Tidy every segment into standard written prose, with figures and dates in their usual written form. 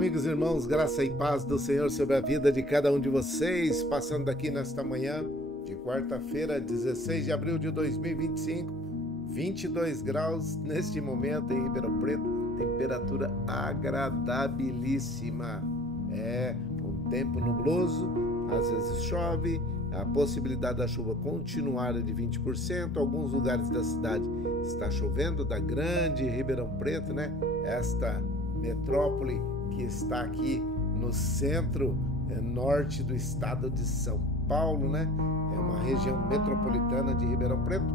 amigos e irmãos, graça e paz do Senhor sobre a vida de cada um de vocês, passando aqui nesta manhã de quarta-feira, 16 de abril de 2025, 22 graus neste momento em Ribeirão Preto, temperatura agradabilíssima. Um tempo nubloso, às vezes chove, a possibilidade da chuva continuar é de 20%, alguns lugares da cidade está chovendo, da grande Ribeirão Preto, né? Esta metrópole que está aqui no centro norte do estado de São Paulo, né? É uma região metropolitana de Ribeirão Preto,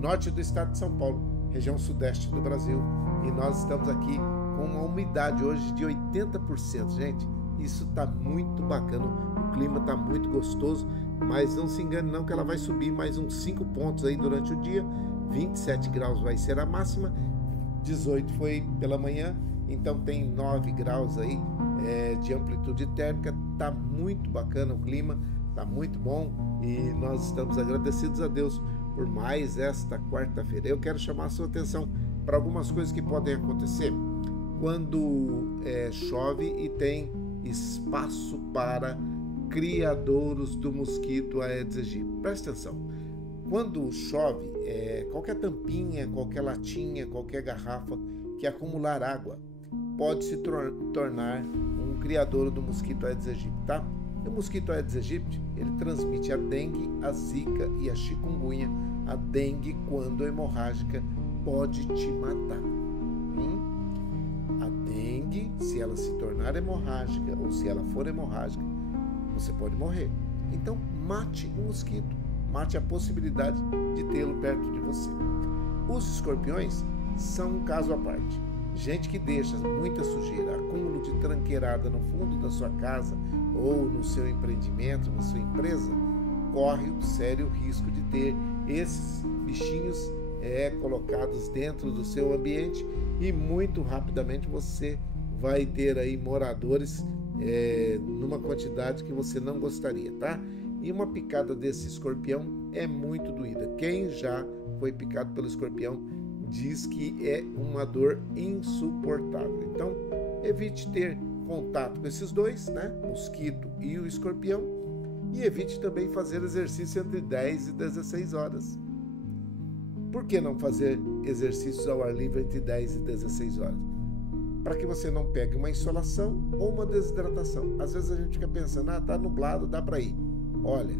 norte do estado de São Paulo, região sudeste do Brasil, e nós estamos aqui com uma umidade hoje de 80%, gente. Isso tá muito bacana, o clima tá muito gostoso, mas não se engane não que ela vai subir mais uns 5 pontos aí durante o dia. 27 graus vai ser a máxima, 18 foi pela manhã, então tem 9 graus aí de amplitude térmica. Tá muito bacana o clima, tá muito bom e nós estamos agradecidos a Deus por mais esta quarta-feira. Eu quero chamar a sua atenção para algumas coisas que podem acontecer quando chove e tem espaço para criadouros do mosquito Aedes aegypti. Presta atenção, quando chove, qualquer tampinha, qualquer latinha, qualquer garrafa que acumular água pode se tornar um criadouro do mosquito Aedes aegypti, tá? O mosquito Aedes aegypti, ele transmite a dengue, a zika e a chikungunya. A dengue, quando hemorrágica, pode te matar. A dengue, se ela se tornar hemorrágica ou se ela for hemorrágica, você pode morrer. Então, mate o mosquito, mate a possibilidade de tê-lo perto de você. Os escorpiões são um caso à parte. Gente que deixa muita sujeira, acúmulo de tranqueirada no fundo da sua casa ou no seu empreendimento, na sua empresa, corre um sério risco de ter esses bichinhos colocados dentro do seu ambiente e muito rapidamente você vai ter aí moradores numa quantidade que você não gostaria, tá? E uma picada desse escorpião é muito doída. Quem já foi picado pelo escorpião diz que é uma dor insuportável. Então, evite ter contato com esses dois, né? Mosquito e o escorpião. E evite também fazer exercício entre 10 e 16 horas. Por que não fazer exercícios ao ar livre entre 10 e 16 horas? Para que você não pegue uma insolação ou uma desidratação. Às vezes a gente fica pensando, tá nublado, dá para ir. Olha,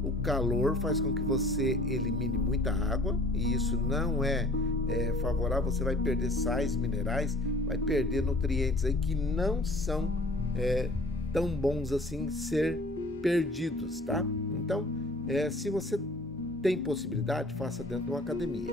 o calor faz com que você elimine muita água e isso não é favorável. Você vai perder sais minerais, vai perder nutrientes aí que não são tão bons assim ser perdidos, tá? Então, se você tem possibilidade, faça dentro de uma academia,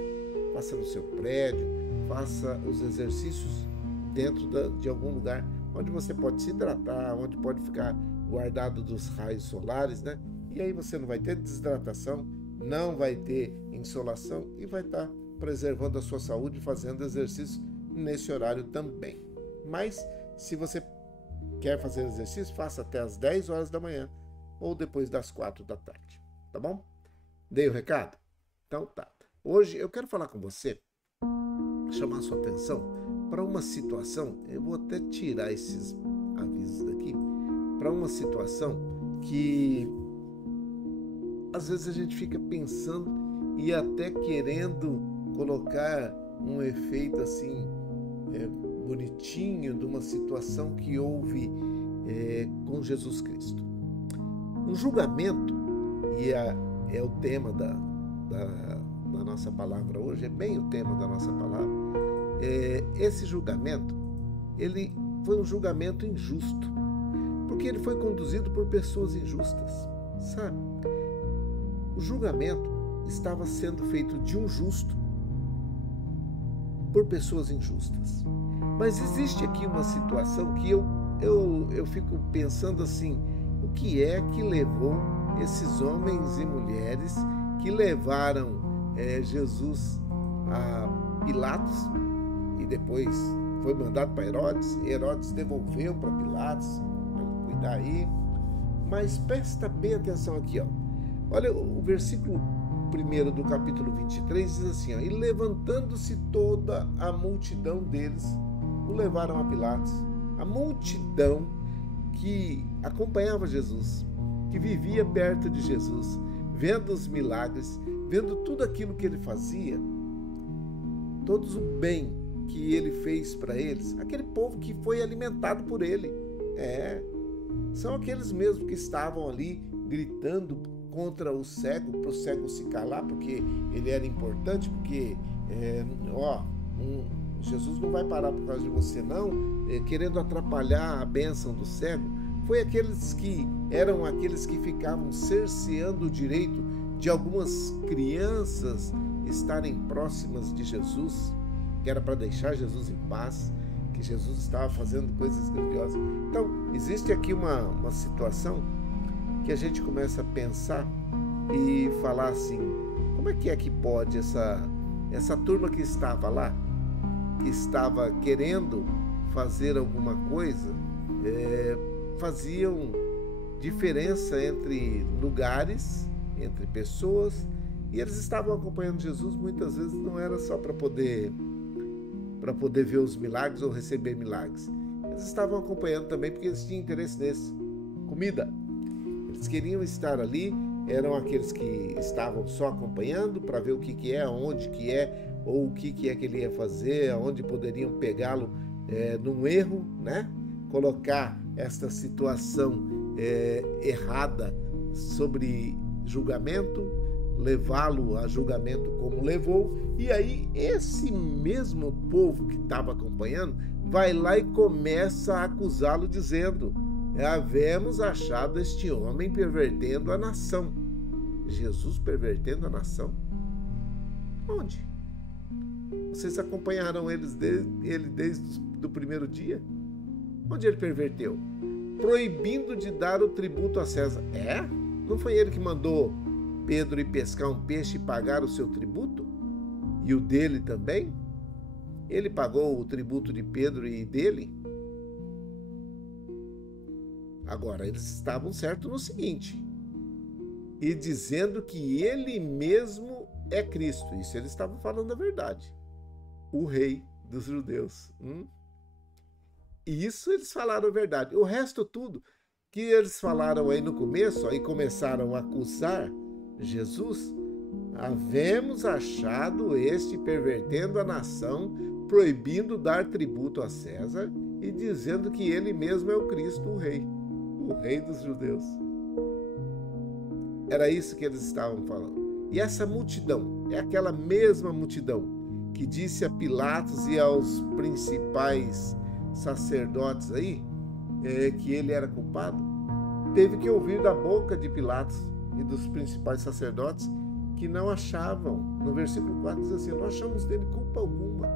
faça no seu prédio, faça os exercícios dentro de algum lugar onde você pode se hidratar, onde pode ficar guardado dos raios solares, né? E aí você não vai ter desidratação, não vai ter insolação e vai estar preservando a sua saúde fazendo exercício nesse horário também. Mas se você quer fazer exercício, faça até as 10 horas da manhã ou depois das 4 da tarde, tá bom? Dei o recado? Então tá. Hoje eu quero falar com você, chamar a sua atenção para uma situação, eu vou até tirar esses avisos daqui, para uma situação que às vezes a gente fica pensando e até querendo colocar um efeito assim bonitinho de uma situação que houve com Jesus Cristo. Um julgamento, e é o tema da nossa palavra hoje, é bem o tema da nossa palavra. Esse julgamento, ele foi um julgamento injusto, porque ele foi conduzido por pessoas injustas, sabe? O julgamento estava sendo feito de um justo por pessoas injustas. Mas existe aqui uma situação que eu fico pensando assim, o que é que levou esses homens e mulheres que levaram Jesus a Pilatos e depois foi mandado para Herodes. Herodes devolveu para Pilatos para ele cuidar aí. Mas presta bem atenção aqui, ó. Olha o versículo 1 do capítulo 23 diz assim, ó, e levantando-se toda a multidão deles, o levaram a Pilatos. A multidão que acompanhava Jesus, que vivia perto de Jesus, vendo os milagres, vendo tudo aquilo que ele fazia, todos o bem que ele fez para eles, aquele povo que foi alimentado por ele. São aqueles mesmos que estavam ali gritando contra o cego, para o cego se calar, porque ele era importante, porque Jesus não vai parar por causa de você não, querendo atrapalhar a bênção do cego. Foi aqueles que eram aqueles que ficavam cerceando o direito de algumas crianças estarem próximas de Jesus, que era para deixar Jesus em paz, que Jesus estava fazendo coisas grandiosas. Então, existe aqui uma situação que a gente começa a pensar e falar assim, como é que pode essa turma que estava lá, que estava querendo fazer alguma coisa, faziam diferença entre lugares, entre pessoas, e eles estavam acompanhando Jesus, muitas vezes não era só para poder ver os milagres ou receber milagres. Eles estavam acompanhando também porque eles tinham interesse nesse, comida. Eles queriam estar ali, eram aqueles que estavam só acompanhando para ver o que é, aonde que é, ou o que é que ele ia fazer, aonde poderiam pegá-lo num erro, né? Colocar esta situação errada sobre julgamento, levá-lo a julgamento como levou, e aí esse mesmo povo que estava acompanhando vai lá e começa a acusá-lo dizendo: havemos achado este homem pervertendo a nação. Jesus pervertendo a nação? Onde? Vocês acompanharam ele desde o primeiro dia? Onde ele perverteu? Proibindo de dar o tributo a César. Não foi ele que mandou Pedro ir pescar um peixe e pagar o seu tributo? E o dele também? Ele pagou o tributo de Pedro e dele? Agora, eles estavam certos no seguinte, e dizendo que ele mesmo é Cristo. Isso eles estavam falando a verdade. O rei dos judeus. Isso eles falaram a verdade. O resto tudo que eles falaram aí no começo, aí começaram a acusar Jesus, havemos achado este pervertendo a nação, proibindo dar tributo a César e dizendo que ele mesmo é o Cristo, o rei dos judeus. Era isso que eles estavam falando. E essa multidão é aquela mesma multidão que disse a Pilatos e aos principais sacerdotes aí que ele era culpado. Teve que ouvir da boca de Pilatos e dos principais sacerdotes que não achavam. No versículo 4 diz assim: não achamos dele culpa alguma.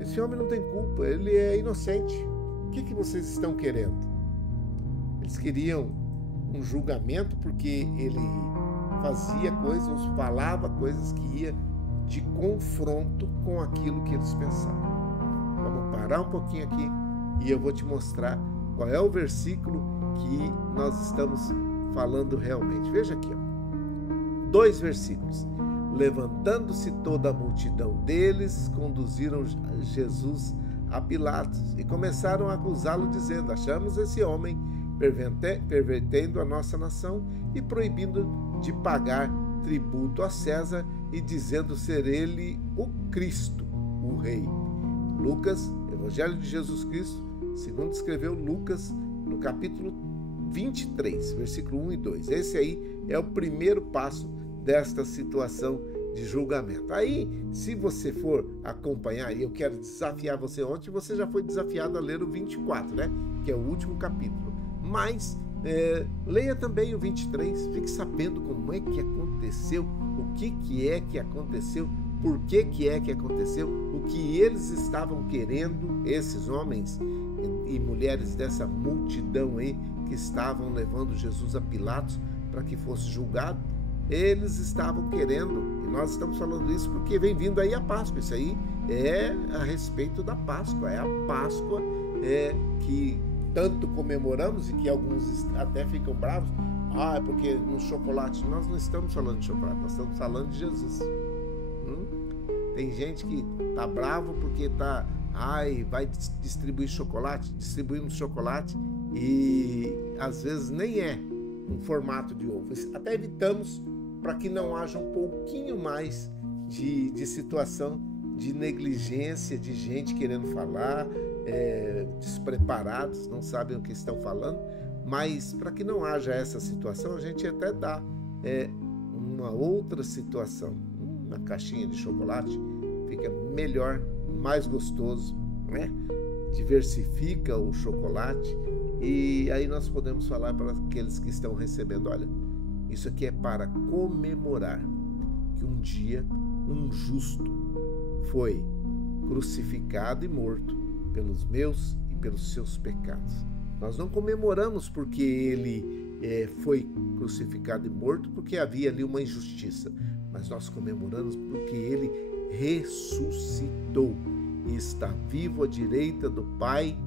Esse homem não tem culpa, ele é inocente. O que vocês estão querendo? Eles queriam um julgamento porque ele fazia coisas, falava coisas que ia de confronto com aquilo que eles pensavam. Vamos parar um pouquinho aqui e eu vou te mostrar qual é o versículo que nós estamos falando realmente. Veja aqui, 2 versículos. Levantando-se toda a multidão deles, conduziram Jesus a Pilatos e começaram a acusá-lo, dizendo: achamos esse homem pervertendo a nossa nação e proibindo de pagar tributo a César e dizendo ser ele o Cristo, o Rei. Lucas, Evangelho de Jesus Cristo, segundo escreveu Lucas, no capítulo 23, versículo 1 e 2. Esse aí é o primeiro passo desta situação de julgamento. Aí, se você for acompanhar, e eu quero desafiar você, ontem você já foi desafiado a ler o 24, né? Que é o último capítulo. Mas leia também o 23, fique sabendo como é que aconteceu, o que é que aconteceu, por que é que aconteceu, o que eles estavam querendo, esses homens e mulheres dessa multidão aí que estavam levando Jesus a Pilatos para que fosse julgado. Eles estavam querendo, e nós estamos falando isso porque vem vindo aí a Páscoa. Isso aí é a respeito da Páscoa, é a Páscoa que tanto comemoramos e que alguns até ficam bravos. É porque no chocolate, nós não estamos falando de chocolate, nós estamos falando de Jesus. Tem gente que tá bravo porque tá Ai, vai distribuir chocolate, distribuímos chocolate e às vezes nem é um formato de ovo. Até evitamos para que não haja um pouquinho mais de situação de negligência, de gente querendo falar, despreparados, não sabem o que estão falando, mas para que não haja essa situação, a gente até dá uma outra situação. Uma caixinha de chocolate fica melhor, mais gostoso, né? Diversifica o chocolate e aí nós podemos falar para aqueles que estão recebendo, olha, isso aqui é para comemorar que um dia um justo foi crucificado e morto pelos meus e pelos seus pecados. Nós não comemoramos porque ele foi crucificado e morto porque havia ali uma injustiça, mas nós comemoramos porque ele ressuscitou e está vivo à direita do Pai,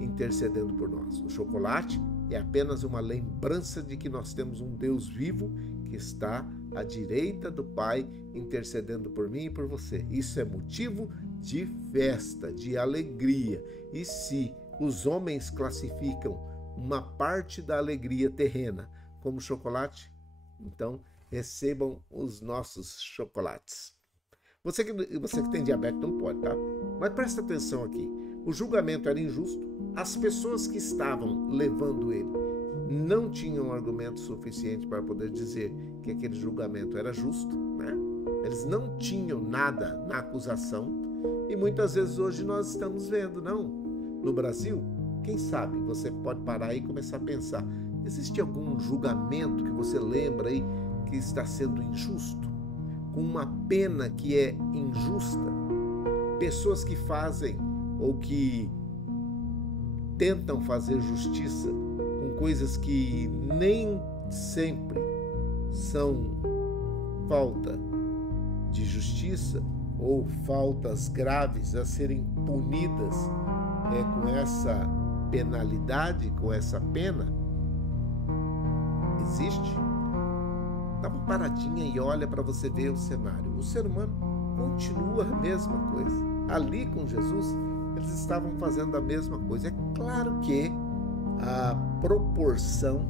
intercedendo por nós. O chocolate é apenas uma lembrança de que nós temos um Deus vivo que está à direita do Pai, intercedendo por mim e por você. Isso é motivo de festa, de alegria. E se os homens classificam uma parte da alegria terrena como chocolate, então recebam os nossos chocolates. Você que tem diabetes não pode, tá? Mas presta atenção aqui. O julgamento era injusto. As pessoas que estavam levando ele não tinham argumento suficiente para poder dizer que aquele julgamento era justo, né? Eles não tinham nada na acusação. E muitas vezes hoje nós estamos vendo, não? No Brasil, quem sabe você pode parar aí e começar a pensar. Existe algum julgamento que você lembra aí que está sendo injusto? Com uma pena que é injusta? Pessoas que fazem ou que tentam fazer justiça com coisas que nem sempre são falta de justiça ou faltas graves a serem punidas com essa penalidade, com essa pena? Existe? Dá uma paradinha e olha para você ver o cenário. O ser humano continua a mesma coisa. Ali com Jesus, eles estavam fazendo a mesma coisa. É claro que a proporção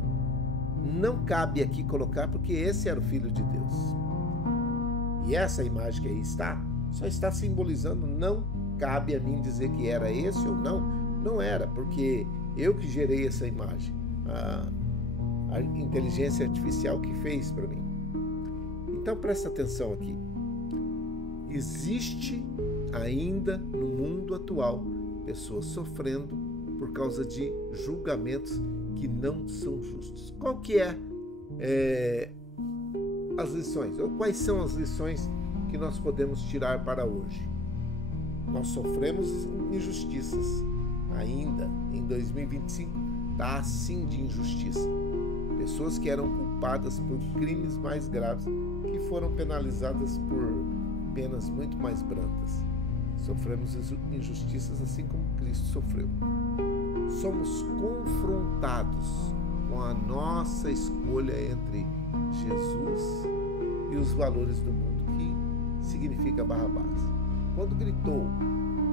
não cabe aqui colocar, porque esse era o Filho de Deus. E essa imagem que aí está, só está simbolizando, não cabe a mim dizer que era esse ou não. Não era, porque eu que gerei essa imagem. A inteligência artificial que fez para mim. Então presta atenção aqui. Existe ainda no mundo atual pessoas sofrendo por causa de julgamentos que não são justos. Qual que é as lições? Ou quais são as lições que nós podemos tirar para hoje? Nós sofremos injustiças. Ainda em 2025 está assim de injustiça. Pessoas que eram culpadas por crimes mais graves, que foram penalizadas por penas muito mais brandas. Sofremos injustiças assim como Cristo sofreu. Somos confrontados com a nossa escolha entre Jesus e os valores do mundo, que significa Barrabás. Quando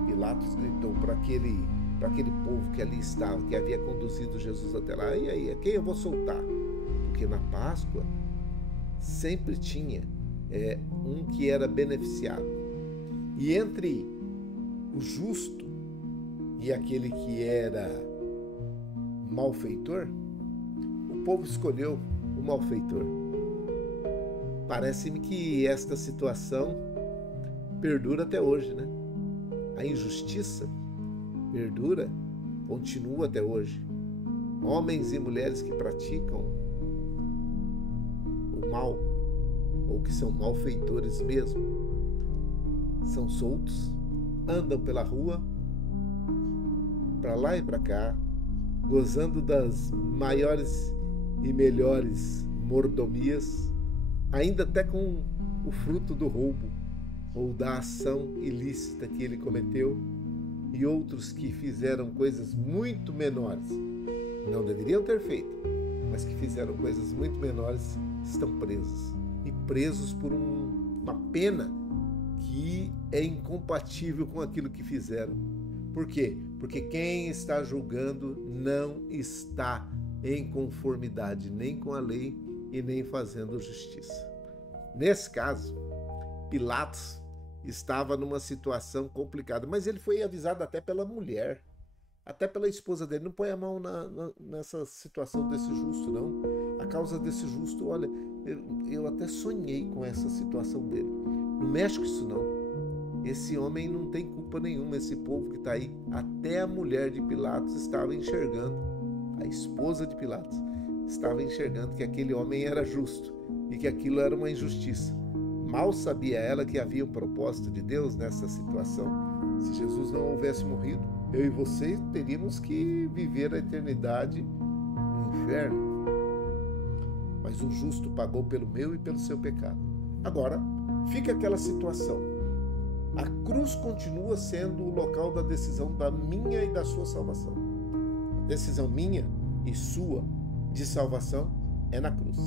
Pilatos gritou para aquele povo que ali estava, que havia conduzido Jesus até lá, e aí, a quem eu vou soltar? Porque na Páscoa sempre tinha um que era beneficiado. E entre o justo e aquele que era malfeitor, o povo escolheu o malfeitor. Parece-me que esta situação perdura até hoje, né? A injustiça perdura, continua até hoje. Homens e mulheres que praticam o mal, ou que são malfeitores mesmo, são soltos, andam pela rua, para lá e para cá, gozando das maiores e melhores mordomias, ainda até com o fruto do roubo ou da ação ilícita que ele cometeu. E outros que fizeram coisas muito menores, não deveriam ter feito, mas que fizeram coisas muito menores, estão presos. E presos por uma pena que é incompatível com aquilo que fizeram. Por quê? Porque quem está julgando não está em conformidade nem com a lei e nem fazendo justiça. Nesse caso, Pilatos estava numa situação complicada, mas ele foi avisado até pela mulher, até pela esposa dele. Não põe a mão nessa situação desse justo, não. A causa desse justo, olha, eu até sonhei com essa situação dele. Não mexe com isso, não. Esse homem não tem culpa nenhuma, esse povo que está aí. Até a mulher de Pilatos estava enxergando, a esposa de Pilatos estava enxergando que aquele homem era justo e que aquilo era uma injustiça. Mal sabia ela que havia um propósito de Deus nessa situação. Se Jesus não houvesse morrido, eu e você teríamos que viver a eternidade no inferno. Mas o justo pagou pelo meu e pelo seu pecado. Agora, fica aquela situação. A cruz continua sendo o local da decisão da minha e da sua salvação. A decisão minha e sua de salvação é na cruz.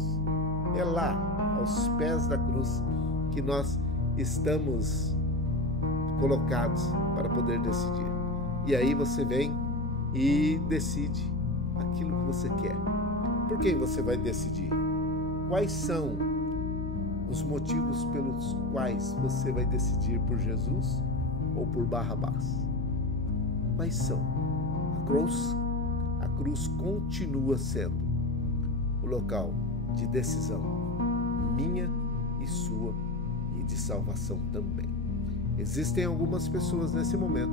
É lá, aos pés da cruz, que nós estamos colocados para poder decidir. E aí você vem e decide aquilo que você quer. Por quem você vai decidir? Quais são os motivos pelos quais você vai decidir por Jesus ou por Barrabás? Quais são? A cruz continua sendo o local de decisão minha e sua e de salvação também. Existem algumas pessoas nesse momento,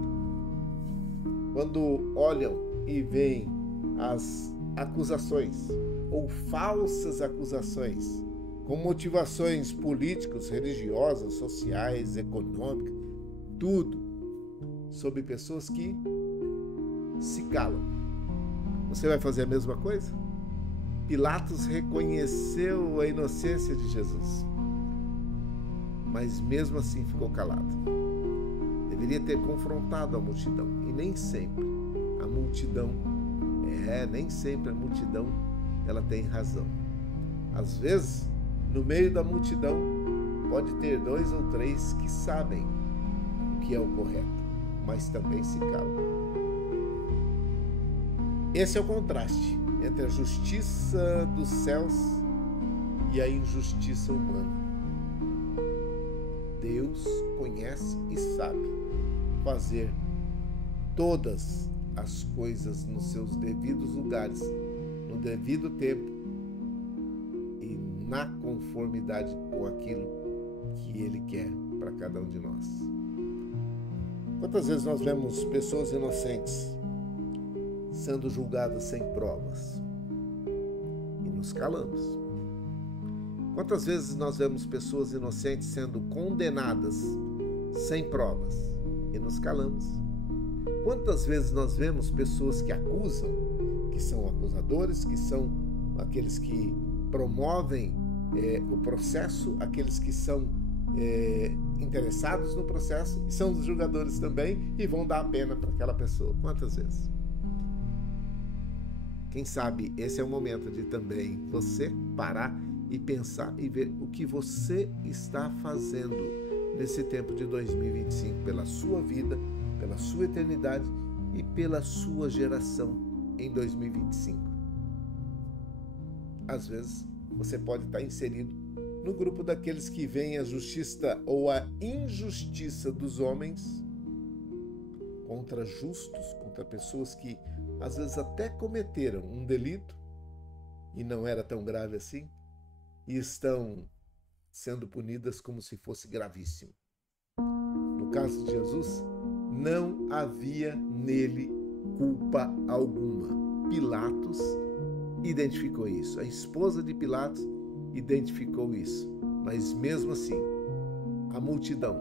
quando olham e veem as acusações ou falsas acusações com motivações políticas, religiosas, sociais, econômicas, tudo sobre pessoas que se calam. Você vai fazer a mesma coisa? Pilatos reconheceu a inocência de Jesus, mas mesmo assim ficou calado. Deveria ter confrontado a multidão, e nem sempre a multidão ela tem razão. Às vezes, no meio da multidão, pode ter 2 ou 3 que sabem o que é o correto, mas também se calam. Esse é o contraste entre a justiça dos céus e a injustiça humana. Deus conhece e sabe fazer todas as coisas nos seus devidos lugares, no devido tempo e na conformidade com aquilo que Ele quer para cada um de nós. Quantas vezes nós vemos pessoas inocentes sendo julgadas sem provas e nos calamos? Quantas vezes nós vemos pessoas inocentes sendo condenadas sem provas e nos calamos? Quantas vezes nós vemos pessoas que acusam, que são acusadores, que são aqueles que promovem o processo, aqueles que são interessados no processo e são os julgadores também e vão dar a pena para aquela pessoa? Quantas vezes? Quem sabe esse é o momento de também você parar e pensar e ver o que você está fazendo nesse tempo de 2025 pela sua vida, pela sua eternidade e pela sua geração em 2025. Às vezes você pode estar inserido no grupo daqueles que veem a justiça ou a injustiça dos homens contra justos, contra pessoas que às vezes até cometeram um delito e não era tão grave assim, e estão sendo punidas como se fosse gravíssimo. No caso de Jesus, não havia nele culpa alguma. Pilatos identificou isso. A esposa de Pilatos identificou isso. Mas mesmo assim, a multidão.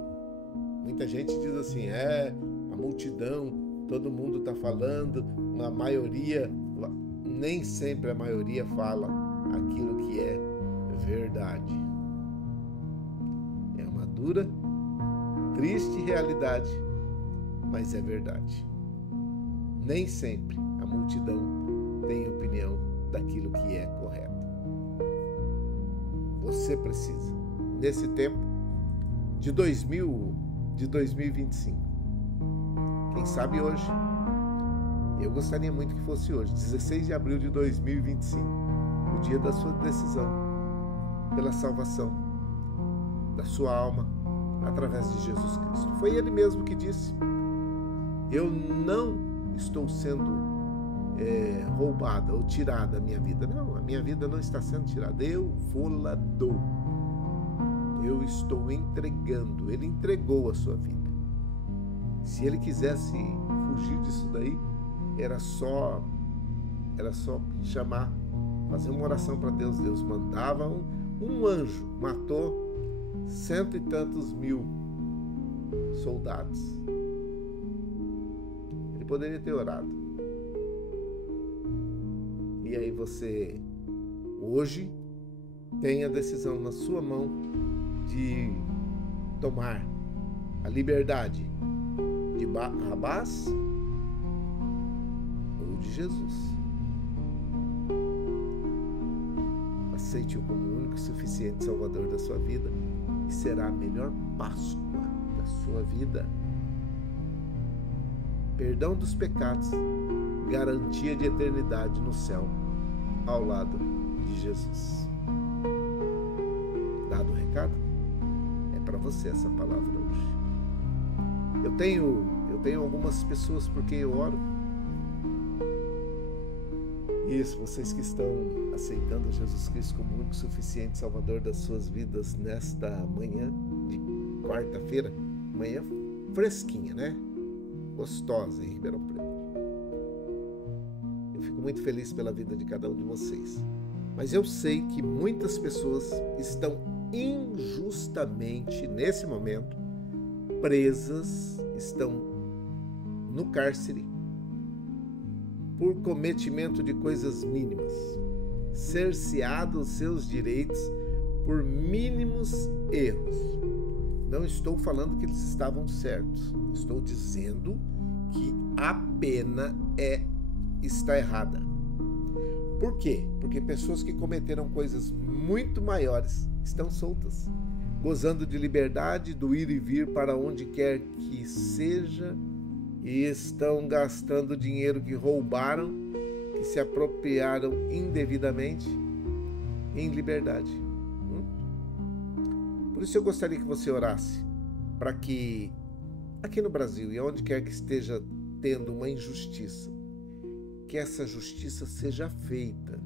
Muita gente diz assim, a multidão, todo mundo está falando, a maioria, nem sempre a maioria fala aquilo que é verdade. É uma dura, triste realidade, mas é verdade. Nem sempre a multidão tem opinião daquilo que é correto. Você precisa, nesse tempo de 2025, Quem sabe hoje. Eu gostaria muito que fosse hoje, 16 de abril de 2025, o dia da sua decisão pela salvação da sua alma através de Jesus Cristo. Foi Ele mesmo que disse: eu não estou sendo roubada ou tirada a minha vida. Não, a minha vida não está sendo tirada. Eu vou-la dou. Eu estou entregando. Ele entregou a sua vida. Se ele quisesse fugir disso daí, era só chamar, fazer uma oração para Deus. Deus mandava um anjo, matou 100 e tantos mil soldados. Ele poderia ter orado. E aí você hoje tem a decisão na sua mão de tomar a liberdade de Barrabás ou de Jesus. Aceite-o como o único e suficiente Salvador da sua vida e será a melhor Páscoa da sua vida. Perdão dos pecados, garantia de eternidade no céu, ao lado de Jesus. Dado o recado? É para você essa palavra hoje. Eu tenho algumas pessoas por quem eu oro. Isso, vocês que estão aceitando Jesus Cristo como o único e suficiente Salvador das suas vidas nesta manhã de quarta-feira, manhã fresquinha, né? Gostosa em Ribeirão Preto. Eu fico muito feliz pela vida de cada um de vocês. Mas eu sei que muitas pessoas estão injustamente, nesse momento, presas, estão no cárcere por cometimento de coisas mínimas, cerceados seus direitos por mínimos erros. Não estou falando que eles estavam certos, estou dizendo que a pena está errada. Por quê? Porque pessoas que cometeram coisas muito maiores estão soltas, gozando de liberdade, do ir e vir para onde quer que seja, e estão gastando dinheiro que roubaram, que se apropriaram indevidamente, em liberdade. Por isso eu gostaria que você orasse para que aqui no Brasil e onde quer que esteja tendo uma injustiça, que essa justiça seja feita.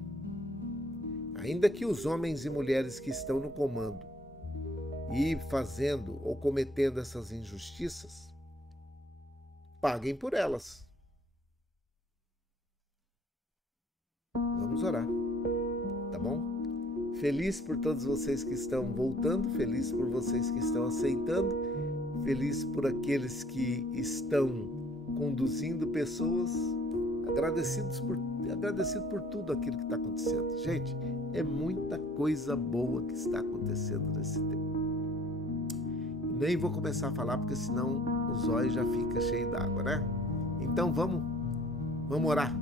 Ainda que os homens e mulheres que estão no comando e fazendo ou cometendo essas injustiças, paguem por elas. Vamos orar, tá bom? Feliz por todos vocês que estão voltando, feliz por vocês que estão aceitando, feliz por aqueles que estão conduzindo pessoas, agradecido por tudo aquilo que está acontecendo. Gente, é muita coisa boa que está acontecendo nesse tempo. Nem vou começar a falar, porque senão os olhos já ficam cheios d'água, né? Então vamos orar.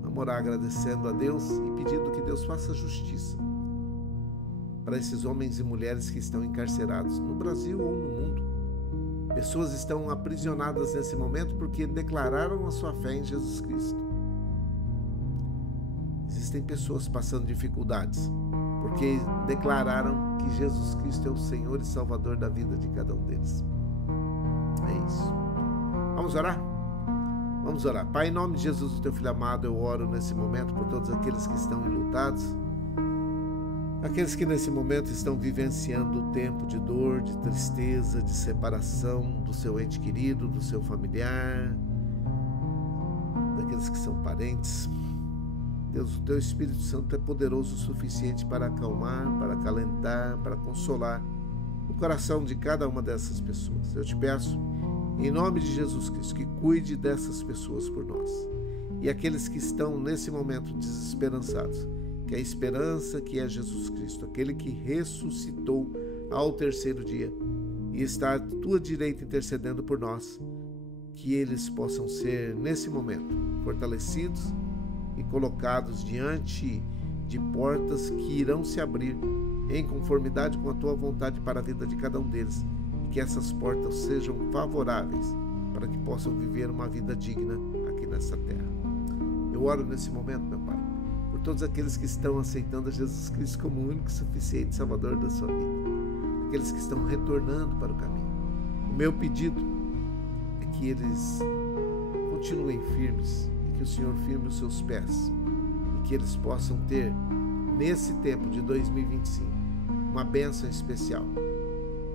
Vamos orar agradecendo a Deus e pedindo que Deus faça justiça para esses homens e mulheres que estão encarcerados no Brasil ou no mundo. Pessoas estão aprisionadas nesse momento porque declararam a sua fé em Jesus Cristo. Existem pessoas passando dificuldades porque declararam que Jesus Cristo é o Senhor e Salvador da vida de cada um deles. É isso. Vamos orar? Vamos orar. Pai, em nome de Jesus, o teu Filho amado, eu oro nesse momento por todos aqueles que estão enlutados, aqueles que nesse momento estão vivenciando o tempo de dor, de tristeza, de separação do seu ente querido, do seu familiar, daqueles que são parentes. Deus, o teu Espírito Santo é poderoso o suficiente para acalmar, para acalentar, para consolar o coração de cada uma dessas pessoas. Eu te peço, em nome de Jesus Cristo, que cuide dessas pessoas por nós. E aqueles que estão nesse momento desesperançados, que a esperança que é Jesus Cristo, aquele que ressuscitou ao terceiro dia e está à tua direita intercedendo por nós, que eles possam ser, nesse momento, fortalecidos e colocados diante de portas que irão se abrir em conformidade com a tua vontade para a vida de cada um deles, e que essas portas sejam favoráveis para que possam viver uma vida digna aqui nessa terra. Eu oro nesse momento, meu Pai, por todos aqueles que estão aceitando a Jesus Cristo como o único e suficiente Salvador da sua vida, aqueles que estão retornando para o caminho. O meu pedido é que eles continuem firmes e que o Senhor firme os seus pés e que eles possam ter, nesse tempo de 2025, uma bênção especial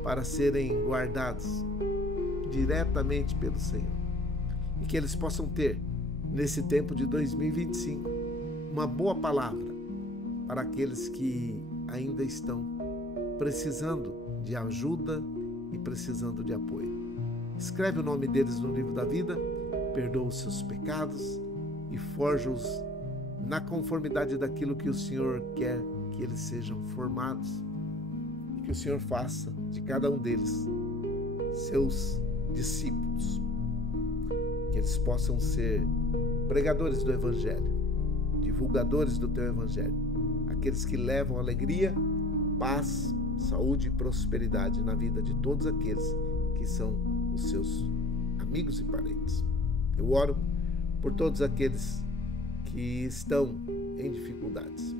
para serem guardados diretamente pelo Senhor e que eles possam ter, nesse tempo de 2025, uma boa palavra para aqueles que ainda estão precisando de ajuda e precisando de apoio. Escreve o nome deles no livro da vida, perdoa os seus pecados e forja-os na conformidade daquilo que o Senhor quer que eles sejam formados e que o Senhor faça de cada um deles seus discípulos, que eles possam ser pregadores do Evangelho, divulgadores do Teu Evangelho, aqueles que levam alegria, paz, saúde e prosperidade na vida de todos aqueles que são os Seus amigos e parentes. Eu oro por todos aqueles que estão em dificuldades,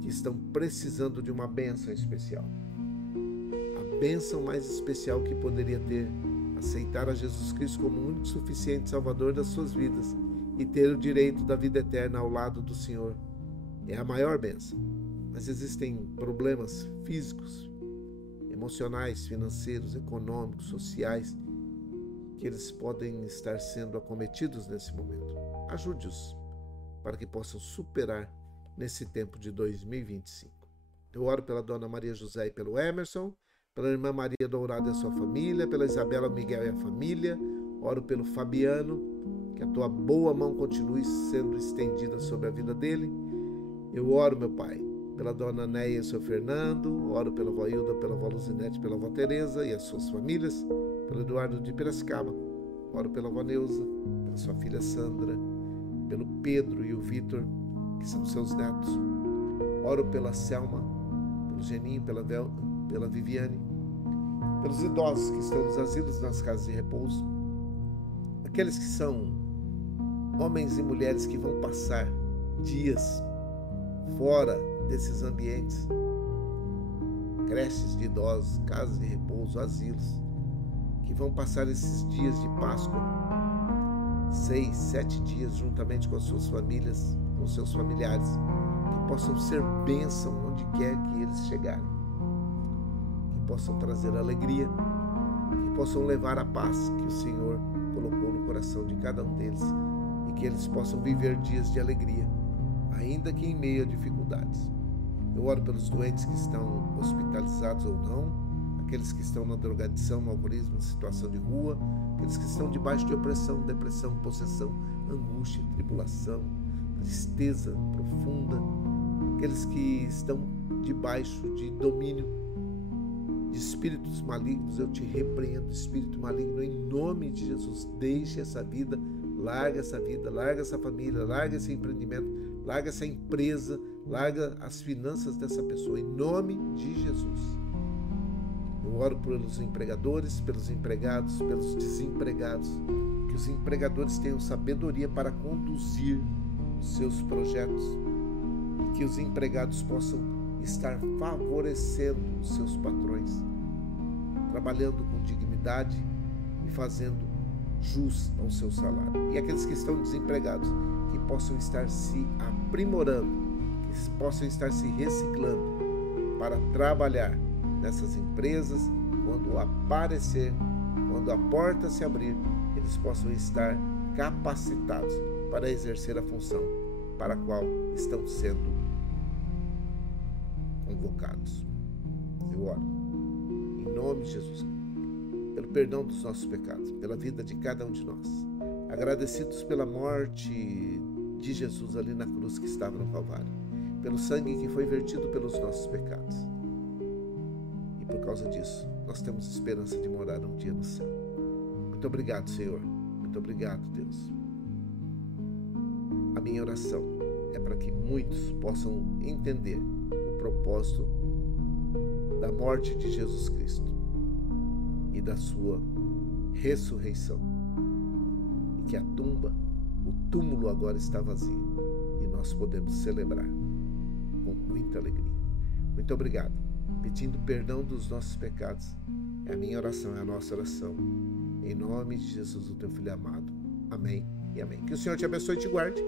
que estão precisando de uma bênção especial. A bênção mais especial que poderia ter, aceitar a Jesus Cristo como o único e suficiente Salvador das suas vidas e ter o direito da vida eterna ao lado do Senhor. É a maior bênção. Mas existem problemas físicos, emocionais, financeiros, econômicos, sociais, que eles podem estar sendo acometidos nesse momento. Ajude-os para que possam superar nesse tempo de 2025. Eu oro pela Dona Maria José e pelo Emerson, pela Irmã Maria Dourada e a sua família, pela Isabela Miguel e a família. Oro pelo Fabiano, que a tua boa mão continue sendo estendida sobre a vida dele. Eu oro, meu Pai, pela Dona Néia e o seu Fernando, oro pela Vó Hilda, pela Vó Luzinete, pela Vó Tereza e as suas famílias, pelo Eduardo de Piracicaba, oro pela Vó Neuza, pela sua filha Sandra, pelo Pedro e o Vitor, que são seus netos, oro pela Selma, pelo Geninho, pela Viviane, pelos idosos que estão nos asilos, nas casas de repouso, aqueles que são homens e mulheres que vão passar dias fora desses ambientes, creches de idosos, casas de repouso, asilos, que vão passar esses dias de Páscoa, 6, 7 dias juntamente com as suas famílias, com seus familiares, que possam ser bênção onde quer que eles chegarem, que possam trazer alegria, que possam levar a paz que o Senhor colocou no coração de cada um deles e que eles possam viver dias de alegria, ainda que em meio a dificuldades. Eu oro pelos doentes que estão hospitalizados ou não, aqueles que estão na drogadição, no alcoolismo, na situação de rua, aqueles que estão debaixo de opressão, depressão, possessão, angústia, tribulação, tristeza profunda, aqueles que estão debaixo de domínio de espíritos malignos. Eu te repreendo, espírito maligno, em nome de Jesus. Deixe essa vida, larga essa família, larga esse empreendimento, larga essa empresa, larga as finanças dessa pessoa, em nome de Jesus. Eu oro pelos empregadores, pelos empregados, pelos desempregados, que os empregadores tenham sabedoria para conduzir os seus projetos, e que os empregados possam estar favorecendo os seus patrões, trabalhando com dignidade e fazendo jus ao seu salário. E aqueles que estão desempregados, que possam estar se aprimorando, que possam estar se reciclando para trabalhar nessas empresas. Quando aparecer, quando a porta se abrir, eles possam estar capacitados para exercer a função para a qual estão sendo convocados. Eu oro em nome de Jesus, pelo perdão dos nossos pecados, pela vida de cada um de nós, agradecidos pela morte de Jesus ali na cruz que estava no Calvário, pelo sangue que foi vertido pelos nossos pecados. E por causa disso, nós temos esperança de morar um dia no céu. Muito obrigado, Senhor. Muito obrigado, Deus. A minha oração é para que muitos possam entender o propósito da morte de Jesus Cristo e da sua ressurreição. E que a tumba, o túmulo agora está vazio. E nós podemos celebrar com muita alegria. Muito obrigado. Pedindo perdão dos nossos pecados. É a minha oração, é a nossa oração. Em nome de Jesus, o teu Filho amado. Amém e amém. Que o Senhor te abençoe e te guarde.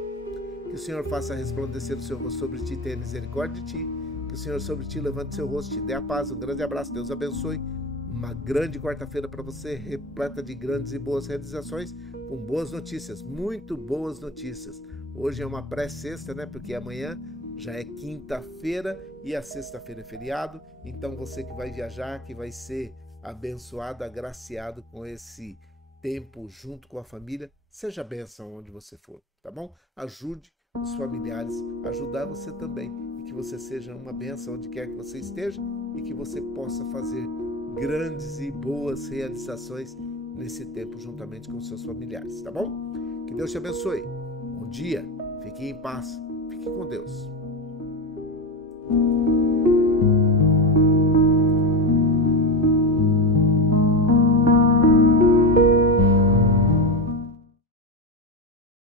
Que o Senhor faça resplandecer o seu rosto sobre ti e tenha misericórdia de ti. Que o Senhor sobre ti levante seu rosto e te dê a paz. Um grande abraço. Deus abençoe. Uma grande quarta-feira para você, repleta de grandes e boas realizações, com boas notícias, muito boas notícias. Hoje é uma pré-sexta, né? Porque amanhã já é quinta-feira e a sexta-feira é feriado. Então você que vai viajar, que vai ser abençoado, agraciado com esse tempo junto com a família, seja bênção onde você for, tá bom? Ajude os familiares, ajudar você também, e que você seja uma bênção onde quer que você esteja e que você possa fazer grandes e boas realizações nesse tempo juntamente com seus familiares, tá bom? Que Deus te abençoe. Bom dia, fique em paz, fique com Deus.